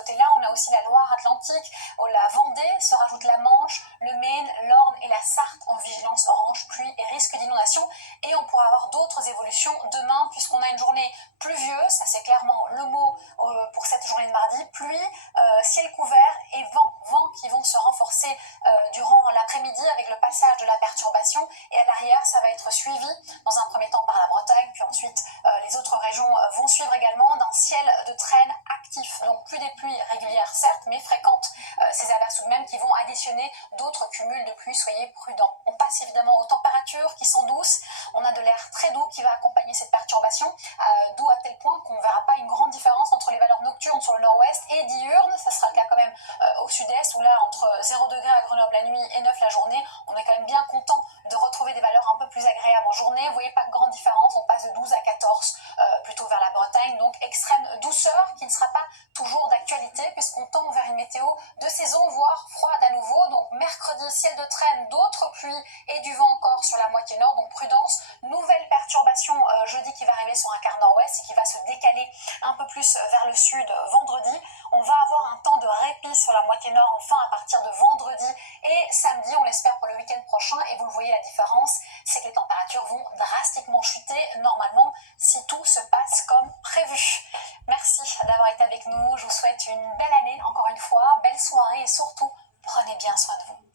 côté-là. On a aussi la Loire-Atlantique, la Vendée, se rajoute la Manche, le Maine, l'Orne et la Sarthe en vigilance orange, pluie et risque d'inondation. Et on pourra avoir d'autres évolutions demain puisqu'on a une journée pluvieuse, ça c'est clairement le mot pour cette journée de mardi, pluie, ciel couvert et vent qui vont se renforcer durant l'après-midi avec le passage de la perturbation, et à l'arrière ça va être suivi dans un premier temps par la Bretagne, puis ensuite les autres régions vont suivre également d'un ciel de traîne actif, donc plus des pluies régulières certes mais fréquentes, ces averses tout de même qui vont additionner d'autres cumuls de pluie, soyez prudents. On passe évidemment aux températures qui sont douces, on a de l'air très doux qui va accompagner cette perturbation, doux à tel point qu'on ne verra pas une grande différence entre les valeurs nocturnes sur le nord-ouest et diurnes, ça sera le cas quand même au sud-est où là entre 0 degré à Grenoble la nuit et 9 la journée, on est quand même bien content de retrouver des valeurs un peu plus agréables en journée. Vous voyez, pas de grande différence, on passe de 12 à 14 plutôt vers la Bretagne, donc extrême douceur qui ne sera pas toujours d'actualité puisqu'on tend vers une météo de saison, voire froide à nouveau. Donc mercredi, ciel de traîne, d'autres pluies et du vent encore sur la moitié nord, donc prudence. Nouvelle perturbation jeudi qui va arriver sur un quart nord-ouest et qui va se décaler un peu plus vers le sud vendredi. On va avoir un temps de répit sur la moitié nord enfin à partir de vendredi et samedi, on l'espère pour le week-end prochain. Et vous le voyez, la différence, c'est que les températures vont drastiquement chuter normalement si tout se passe comme prévu. Merci d'avoir été avec nous. Je vous souhaite une belle année, encore une fois, belle soirée et surtout, prenez bien soin de vous.